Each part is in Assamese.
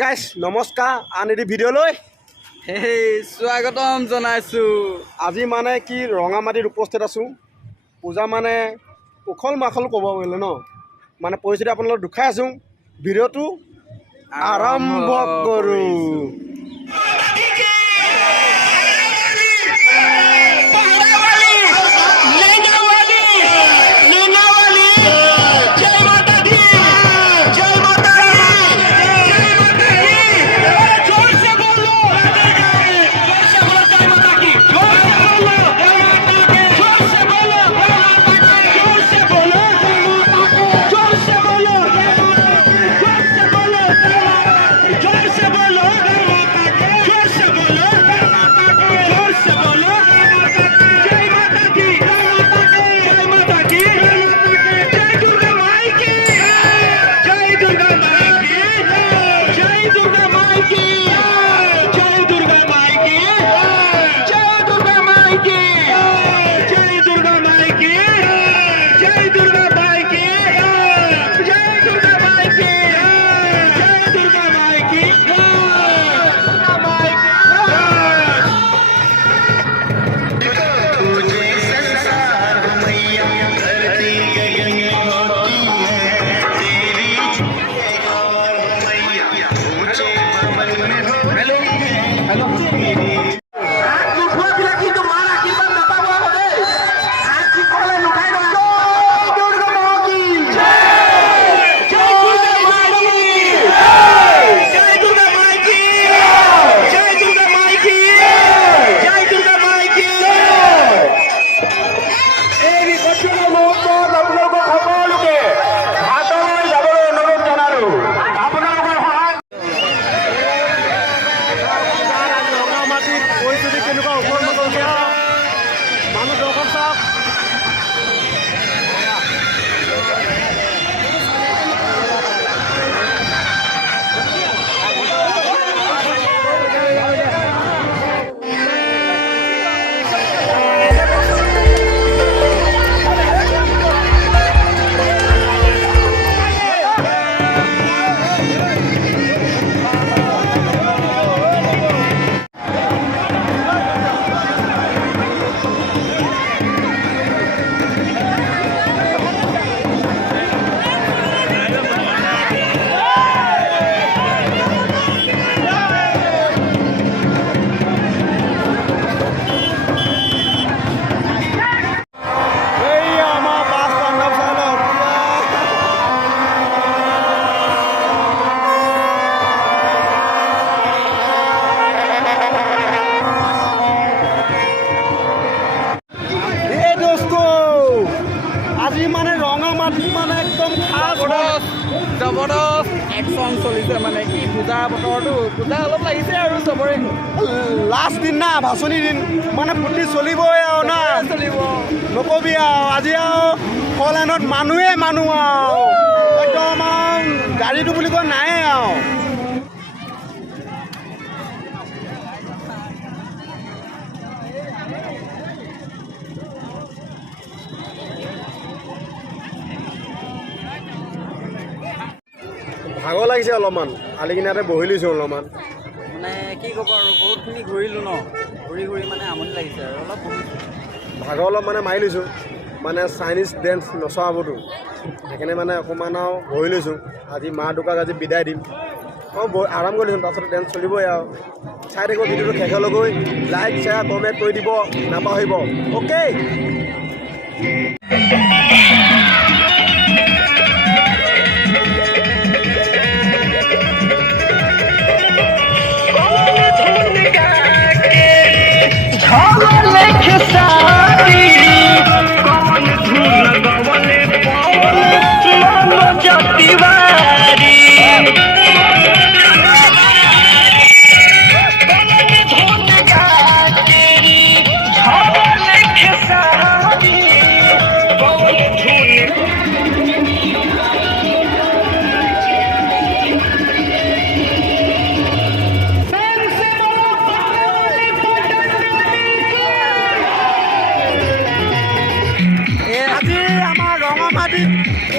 গাইছ নমস্কাৰ আন এটি ভিডিঅ'লৈ স্বাগতম জনাইছোঁ। আজি মানে কি ৰঙামাটিত উপস্থিত আছোঁ। পূজা মানে উখল মাখল ক'ব গ'লে ন, মানে পৰিস্থিতি আপোনালোকক দুখাই আছোঁ। ভিডিঅ'টো আৰম্ভ কৰোঁ। জবৰদস্ত একশ্যন চলিছে, মানে কি পূজা বতৰটো, পূজা অলপ লাগিছে আৰু চবৰে। লাষ্ট দিন না, ভাচনি দিন, মানে ফুটি চলিবই আৰু না, চলিব নকবি আৰু। আজি আৰু ফলাইনত মানুহে মানুহ আৰু একদম আৰু গাড়ীটো বুলি কয় নাই আৰু। ভাগৰ লাগিছে অলপমান, আলি কিনাৰতে বহি লৈছোঁ অলপমান। মানে কি ক'ব আৰু, বহুতখিনি ঘূৰিলোঁ ন, ঘূৰি ঘূৰি মানে আমনি লাগিছে আৰু অলপ বহিছোঁ। ভাগৰ অলপ মানে মাৰি লৈছোঁ, মানে চাইনিজ ডেন্স নচোৱাবতো, সেইকাৰণে মানে অকণমান আৰু বহি লৈছোঁ। আজি মা দেউতাক আজি বিদায় দিম, আৰাম কৰি লৈছোঁ, তাৰপিছত ডেন্স চলিবই আৰু। চাই থাকিব ভিডিঅ'টো শেষলৈকৈ, লাইক শ্বেয়াৰ কমেণ্ট কৰি দিব নাপাহৰিব, অ'কে।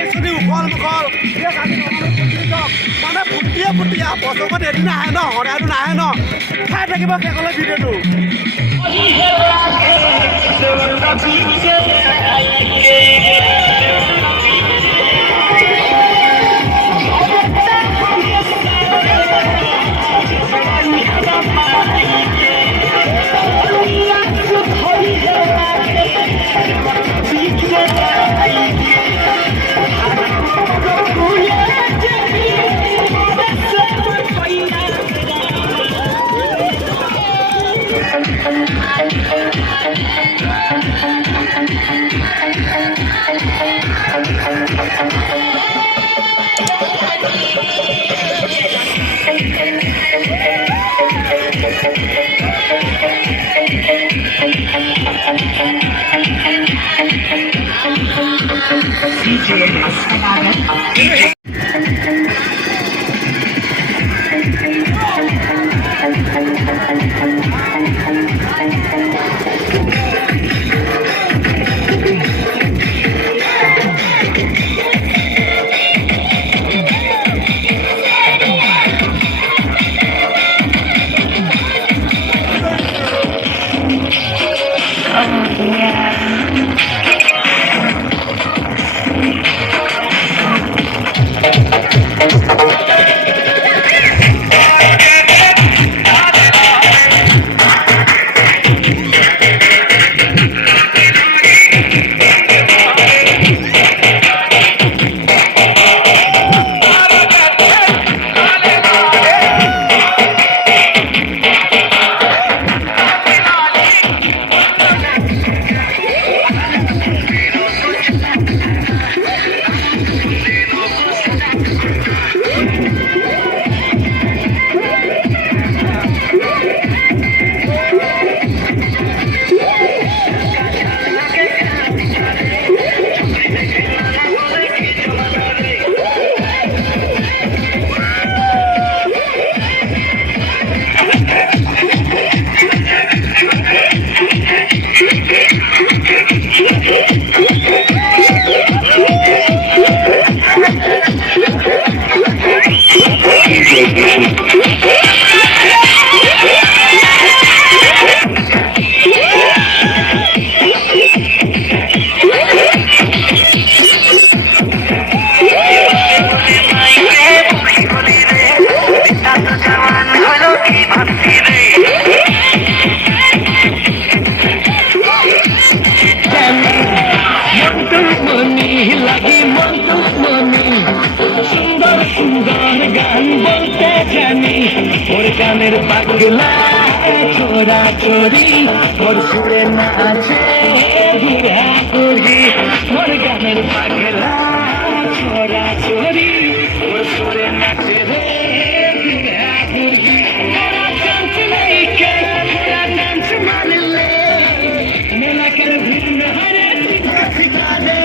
পৰিস্থিতি উখল মুখল মানে ফুটিয়া বছৰত এদিন আহে ন সদায়তো নাহে ন খাই থাকিব শেষলৈ ভিডিঅ'টো গানের পাগলা ছোড়া চোরি মোর সুরে নাচে ঘুরা ঘুরি মোর গানের পাগলা ছোড়া চোরি মোর সুরে নাচে রে ঘুরা ঘুরি মোরা ডান্স লাইকে মোরা ডান্স মানলে মেলা করে ভিন্ন হরে ঠিকানে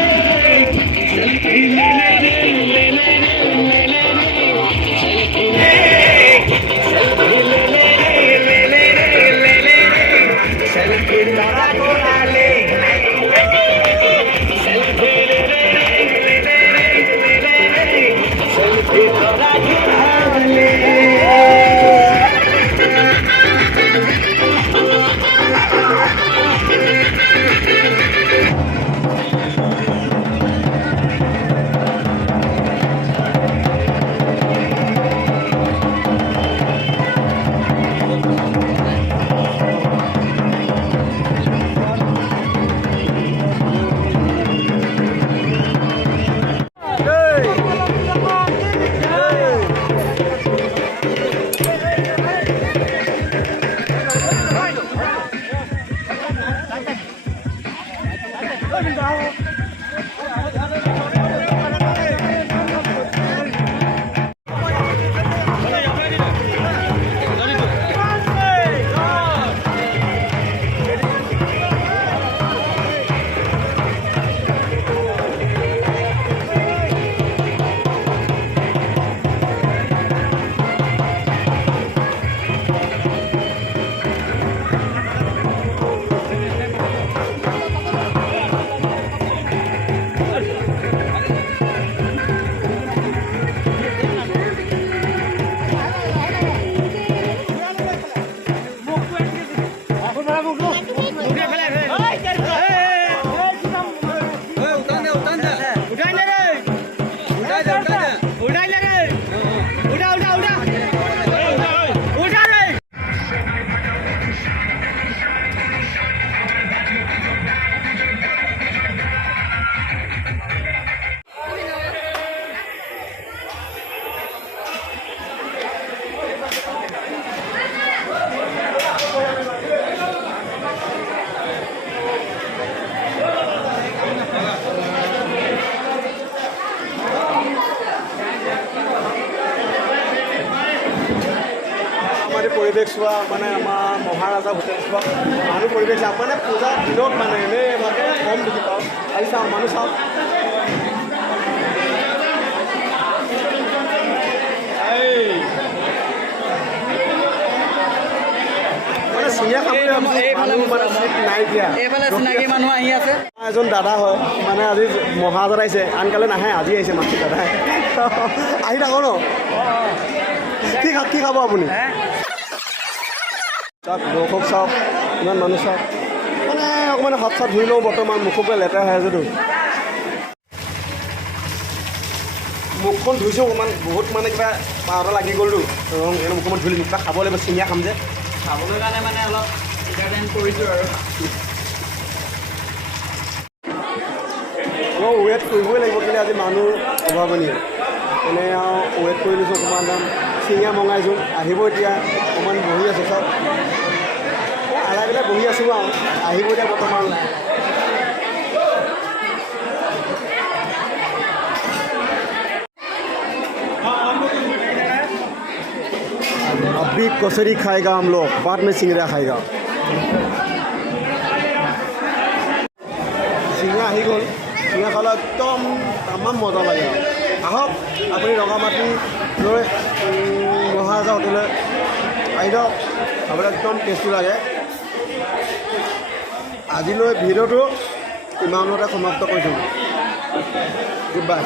চোৱা মানে আমাৰ মহাৰাজা হোটেল চোৱা মানুহ পৰিৱেশ চাওক মানে পূজাৰ দিনত মানে এনেই মানে কম দেখি পাওঁ আহি চাওঁ মানুহ চাওক মানে চিঙিয়া খাবলৈ মানুহ মানে চিট নাই দিয়া এইফালে চিনাকি মানুহ আহি আছে এজন দাদা হয় মানে আজি মহাৰাজা আহিছে আনকালে নাহে আজি আহিছে মাতৃ দাদাই আহি থাকো ন কি খাব আপুনি চাওক দৰ্শক চাওক ইমান মানুহ চাওক মানে অকণমান হাত চাত ধুই লওঁ বৰ্তমান মুখকে লেতেৰা হৈ আছেতো মুখখন ধুইছোঁ অকণমান বহুত মানে কিবা পাউডাৰ লাগি গ'লতো ৰং সেইকাৰণে মুখখন ধুই কিবা খাব লাগিব চিঙিয়া খাম যে খাবলৈ কাৰণে মানে অলপ ইণ্টাৰটেইন কৰিছোঁ আৰু মই ৱেইট কৰিবই লাগিব কিন্তু আজি মানুহ অভাৱনীয় মানে আৰু ৱেইট কৰি লৈছোঁ অকণমান দাম চিঙিয়া মঙাইছোঁ আহিব এতিয়া অকণমান বহি আছোঁ চাওক আলাই পেলাই বহি আছোঁ আৰু আহিব এতিয়া বৰ্তমান अभी कचौरी खाएगा हम लोग बाद में सिंगड़ा खाएगा চিঙৰা আহি গ'ল চিঙৰা খালে একদম তামাম মজা লাগে আৰু আহক আপুনি ৰঙামাটি লৈ মহাৰাজা হোটেললৈ আহি দিয়ক খাবলৈ একদম টেষ্টি লাগে আজিলৈ ভিডিঅ'টো ইমানতে সমাপ্ত কৰিছোঁ গুড বাই